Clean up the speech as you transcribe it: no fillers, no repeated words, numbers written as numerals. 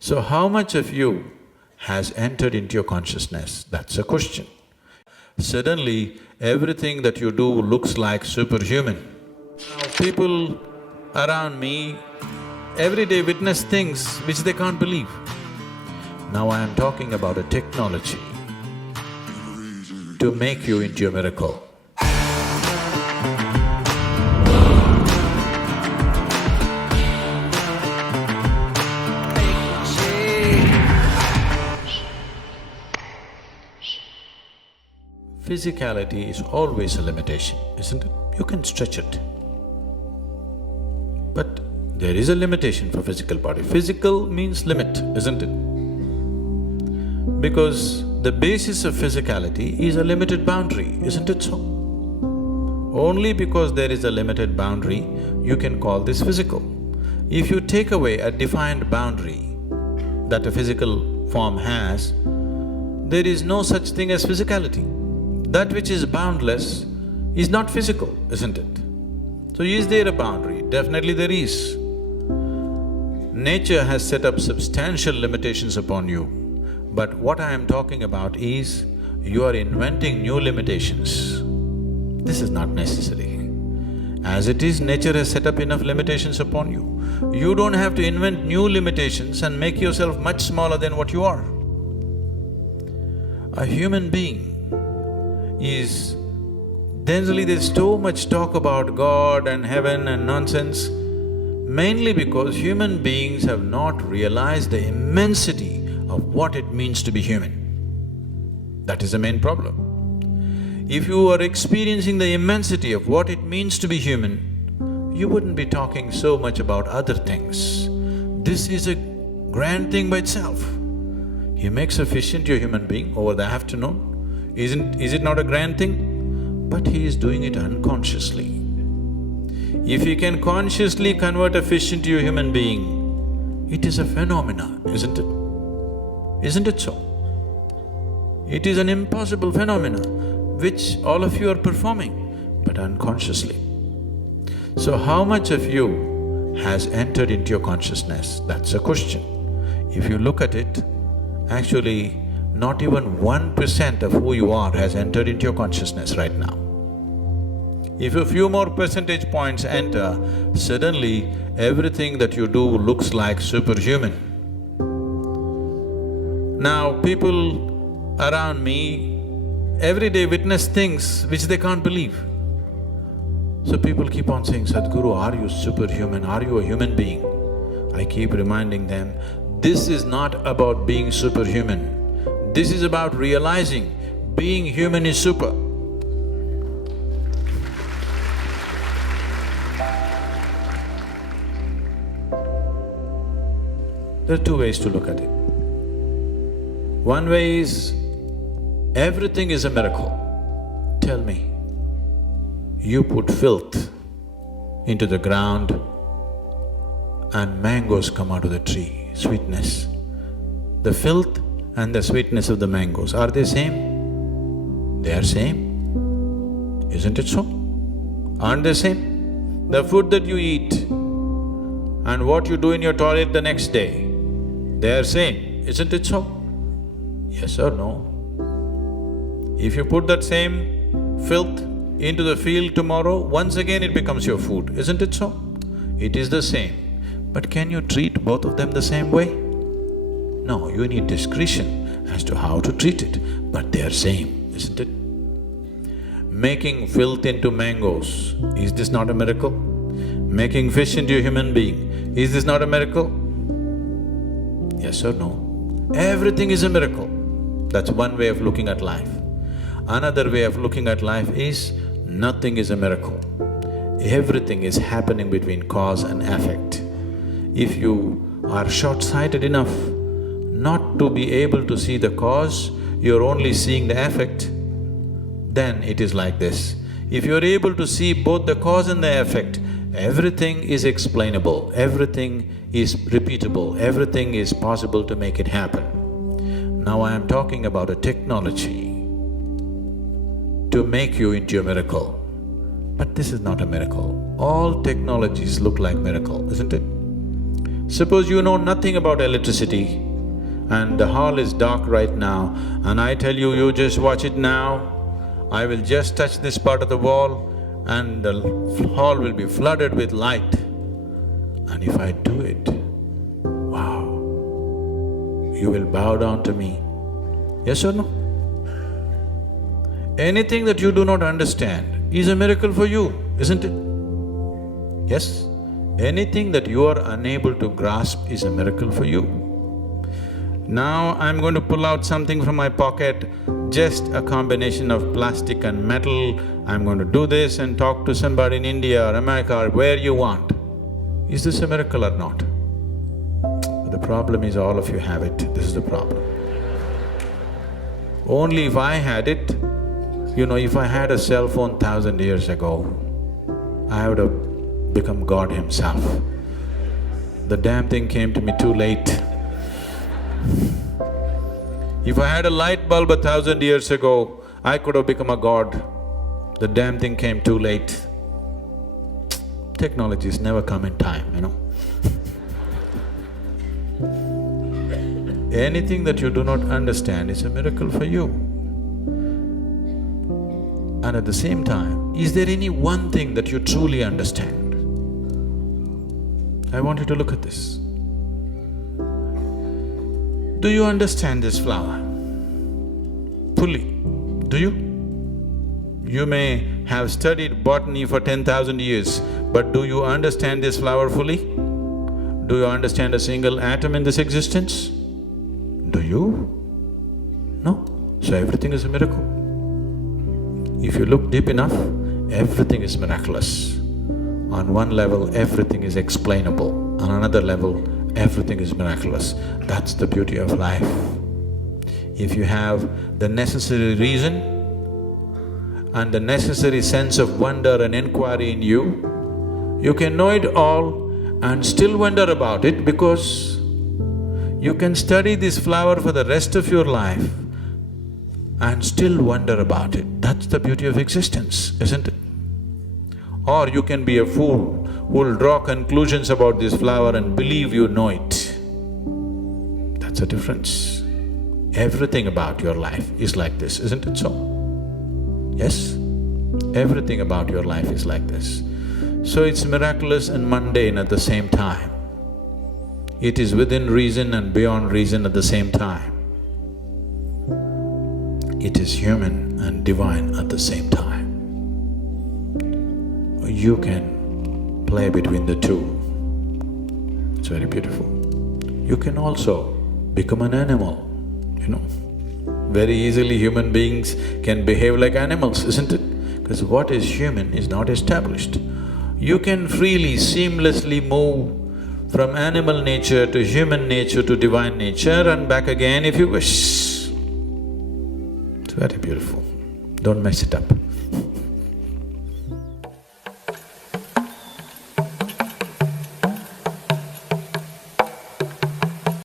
So how much of you has entered into your consciousness? That's a question. Suddenly, everything that you do looks like superhuman. Now, people around me every day witness things which they can't believe. Now I am talking about a technology to make you into a miracle. Physicality is always a limitation, isn't it? You can stretch it. But there is a limitation for physical body. Physical means limit, isn't it? Because the basis of physicality is a limited boundary, isn't it so? Only because there is a limited boundary, you can call this physical. If you take away a defined boundary that a physical form has, there is no such thing as physicality. That which is boundless is not physical, isn't it? So is there a boundary? Definitely there is. Nature has set up substantial limitations upon you, but what I am talking about is you are inventing new limitations. This is not necessary. As it is, nature has set up enough limitations upon you. You don't have to invent new limitations and make yourself much smaller than what you are. A human being is… Generally there's so much talk about God and heaven and nonsense, mainly because human beings have not realized the immensity of what it means to be human. That is the main problem. If you are experiencing the immensity of what it means to be human, you wouldn't be talking so much about other things. This is a grand thing by itself. He makes a fish into a human being over the afternoon. Is it not a grand thing? But he is doing it unconsciously. If he can consciously convert a fish into a human being, it is a phenomena, isn't it? Isn't it so? It is an impossible phenomena which all of you are performing, but unconsciously. So how much of you has entered into your consciousness? That's a question. If you look at it, actually, not even 1% of who you are has entered into your consciousness right now. If a few more percentage points enter, suddenly everything that you do looks like superhuman. Now, people around me every day witness things which they can't believe. So people keep on saying, Sadhguru, are you superhuman? Are you a human being? I keep reminding them, this is not about being superhuman. This is about realizing being human is super. There are two ways to look at it. One way is, everything is a miracle. Tell me, you put filth into the ground and mangoes come out of the tree, sweetness. The filth and the sweetness of the mangoes, are they same? They are same, isn't it so? Aren't they same? The food that you eat and what you do in your toilet the next day, they are same, isn't it so? Yes or no? If you put that same filth into the field tomorrow, once again it becomes your food, isn't it so? It is the same, but can you treat both of them the same way? No, you need discretion as to how to treat it, but they are same, isn't it? Making filth into mangoes, is this not a miracle? Making fish into a human being, is this not a miracle? Yes or no? Everything is a miracle. That's one way of looking at life. Another way of looking at life is, nothing is a miracle. Everything is happening between cause and effect. If you are short-sighted enough not to be able to see the cause, you're only seeing the effect, then it is like this. If you're able to see both the cause and the effect, everything is explainable, everything is repeatable, everything is possible to make it happen. Now I am talking about a technology to make you into a miracle. But this is not a miracle. All technologies look like miracle, isn't it? Suppose you know nothing about electricity and the hall is dark right now and I tell you, you just watch it now, I will just touch this part of the wall and the hall will be flooded with light. And if I do it, wow, you will bow down to me. Yes or no? Anything that you do not understand is a miracle for you, isn't it? Yes? Anything that you are unable to grasp is a miracle for you. Now I'm going to pull out something from my pocket, just a combination of plastic and metal. I'm going to do this and talk to somebody in India or America or where you want. Is this a miracle or not? The problem is all of you have it, this is the problem. Only if I had it, if I had a cell phone 1,000 years ago, I would have become God himself. The damn thing came to me too late. If I had a light bulb 1,000 years ago, I could have become a god. The damn thing came too late. Technologies never come in time, Anything that you do not understand is a miracle for you. And at the same time, is there any one thing that you truly understand? I want you to look at this. Do you understand this flower? Fully, do you? You may have studied botany for 10,000 years, but do you understand this flower fully? Do you understand a single atom in this existence? Do you? No. So everything is a miracle. If you look deep enough, everything is miraculous. On one level, everything is explainable. On another level, everything is miraculous. That's the beauty of life. If you have the necessary reason and the necessary sense of wonder and inquiry in you, you can know it all and still wonder about it, because you can study this flower for the rest of your life and still wonder about it. That's the beauty of existence, isn't it? Or you can be a fool who'll draw conclusions about this flower and believe you know it. That's the difference. Everything about your life is like this, isn't it so? Yes? Everything about your life is like this. So it's miraculous and mundane at the same time. It is within reason and beyond reason at the same time. It is human and divine at the same time. You can play between the two. It's very beautiful. You can also become an animal, Very easily human beings can behave like animals, isn't it? Because what is human is not established. You can freely, seamlessly move from animal nature to human nature to divine nature and back again if you wish. It's very beautiful. Don't mess it up.